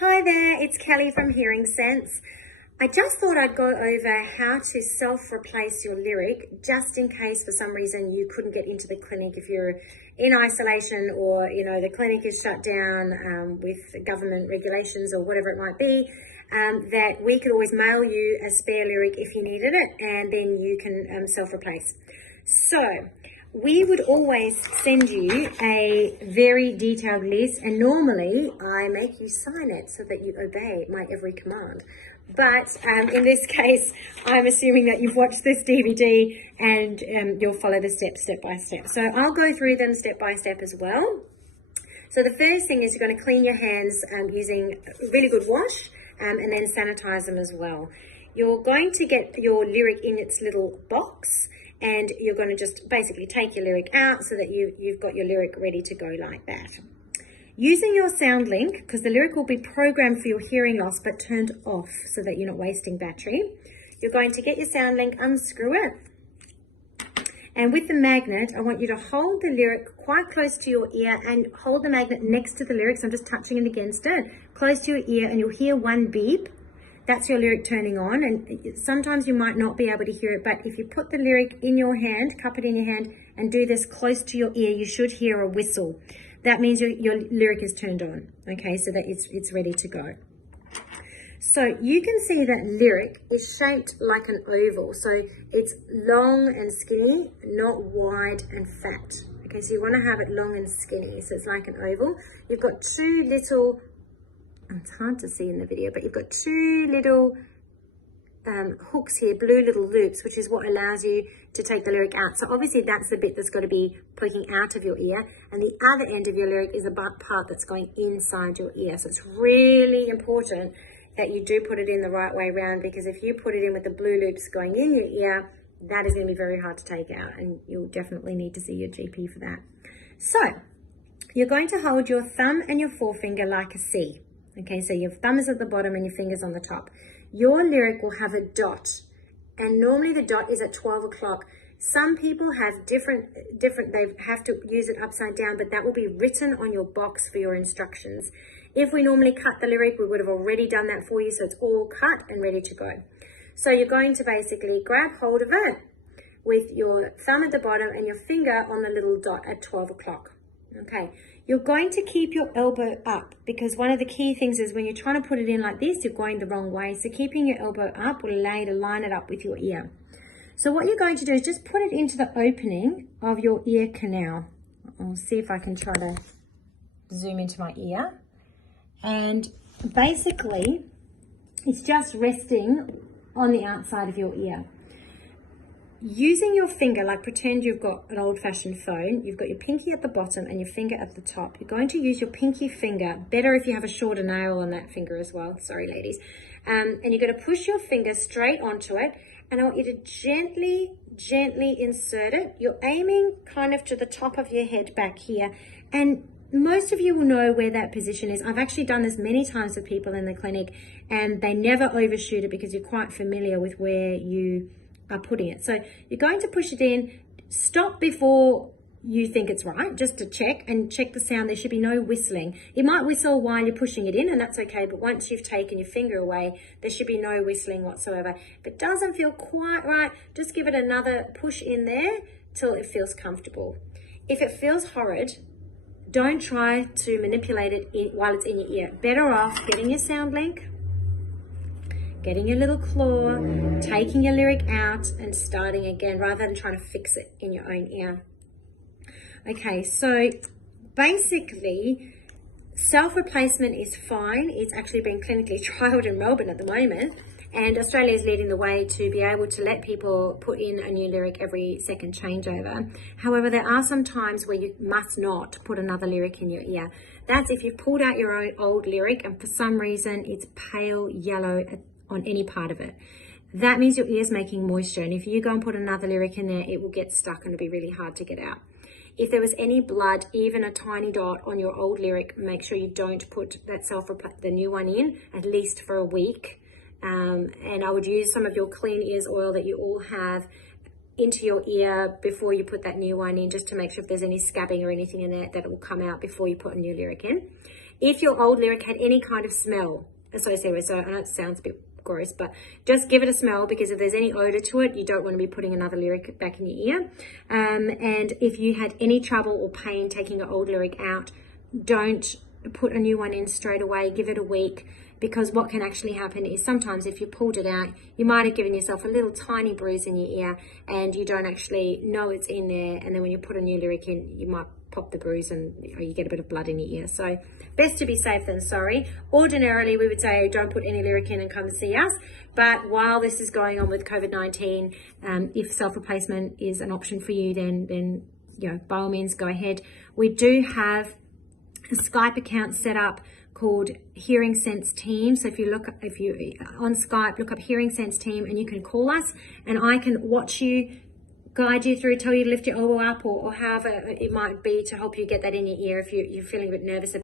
Hi there, it's Kelly from Hearing Sense. I just thought I'd go over how to self-replace your lyric just in case for some reason you couldn't get into the clinic if you're in isolation or, the clinic is shut down with government regulations or whatever it might be, that we could always mail you a spare lyric if you needed it and then you can self-replace. So we would always send you a very detailed list, and normally I make you sign it so that you obey my every command. But in this case, I'm assuming that you've watched this DVD and you'll follow the steps step by step. So I'll go through them step by step as well. So the first thing is you're going to clean your hands using a really good wash and then sanitize them as well. You're going to get your lyric in its little box, and you're going to just basically take your lyric out so that you've got your lyric ready to go like that. Using your sound link, because the lyric will be programmed for your hearing loss but turned off so that you're not wasting battery, you're going to get your sound link, unscrew it, and with the magnet, I want you to hold the lyric quite close to your ear and hold the magnet next to the lyric. So I'm just touching it against it, close to your ear, and you'll hear one beep. That's your lyric turning on, and sometimes you might not be able to hear it, but if you put the lyric in your hand, cup it in your hand, and do this close to your ear, you should hear a whistle. That means your lyric is turned on, okay, so that it's ready to go. So you can see that lyric is shaped like an oval, so it's long and skinny, not wide and fat. Okay, so you want to have it long and skinny, so it's like an oval. You've got two little, it's hard to see in the video, but you've got two little hooks here, blue little loops, which is what allows you to take the lyric out. So obviously that's the bit that's got to be poking out of your ear, and the other end of your lyric is the part that's going inside your ear. So it's really important that you do put it in the right way around, because if you put it in with the blue loops going in your ear, that is going to be very hard to take out, and you'll definitely need to see your GP for that. So you're going to hold your thumb and your forefinger like a C. Okay, so your thumb is at the bottom and your finger's on the top. Your lyric will have a dot, and normally the dot is at 12 o'clock. Some people have different, they have to use it upside down, but that will be written on your box for your instructions. If we normally cut the lyric, we would have already done that for you, so it's all cut and ready to go. So you're going to basically grab hold of it with your thumb at the bottom and your finger on the little dot at 12 o'clock. Okay, you're going to keep your elbow up, because one of the key things is when you're trying to put it in like this, you're going the wrong way. So keeping your elbow up will allow you to line it up with your ear. So what you're going to do is just put it into the opening of your ear canal. I'll see if I can try to zoom into my ear. And basically, it's just resting on the outside of your ear. Using your finger, like pretend you've got an old-fashioned phone, you've got your pinky at the bottom and your finger at the top. You're going to use your pinky finger, better if you have a shorter nail on that finger as well, sorry ladies. And you're going to push your finger straight onto it, and I want you to gently insert it. You're aiming kind of to the top of your head back here, and most of you will know where that position is. I've actually done this many times with people in the clinic, and they never overshoot it because you're quite familiar with where you are putting it. So you're going to push it in, stop before you think it's right, just to check, and check the sound. There should be no whistling. It might whistle while you're pushing it in, and that's okay, but once you've taken your finger away, there should be no whistling whatsoever. If it doesn't feel quite right, just give it another push in there till it feels comfortable. If it feels horrid, don't try to manipulate it while it's in your ear. Better off getting your sound link, getting your little claw, taking your lyric out and starting again, rather than trying to fix it in your own ear. Okay, so basically, self-replacement is fine. It's actually being clinically trialed in Melbourne at the moment, and Australia is leading the way to be able to let people put in a new lyric every second changeover. However, there are some times where you must not put another lyric in your ear. That's if you've pulled out your own old lyric and for some reason it's pale yellow on any part of it. That means your ear's making moisture, and if you go and put another lyric in there, it will get stuck and it'll be really hard to get out. If there was any blood, even a tiny dot on your old lyric, make sure you don't put that the new one in, at least for a week. And I would use some of your Clean Ears oil that you all have into your ear before you put that new one in, just to make sure if there's any scabbing or anything in there that it will come out before you put a new lyric in. if your old lyric had any kind of smell associated with it, so I know it sounds a bit gross, but just give it a smell, because if there's any odor to it, you don't want to be putting another lyric back in your ear. And if you had any trouble or pain taking an old lyric out, don't put a new one in straight away. Give it a week, because what can actually happen is sometimes if you pulled it out, you might have given yourself a little tiny bruise in your ear and you don't actually know it's in there, and then when you put a new lyric in, you might pop the bruise and you get a bit of blood in your ear. So best to be safe than sorry. Ordinarily we would say don't put any lyric in and come and see us, but while this is going on with COVID-19, if self-replacement is an option for you, then you know, by all means go ahead. We do have a Skype account set up called Hearing Sense Team. So if you on Skype, look up Hearing Sense Team and you can call us, and I can watch you, guide you through, tell you to lift your elbow up, or however it might be to help you get that in your ear if you're feeling a bit nervous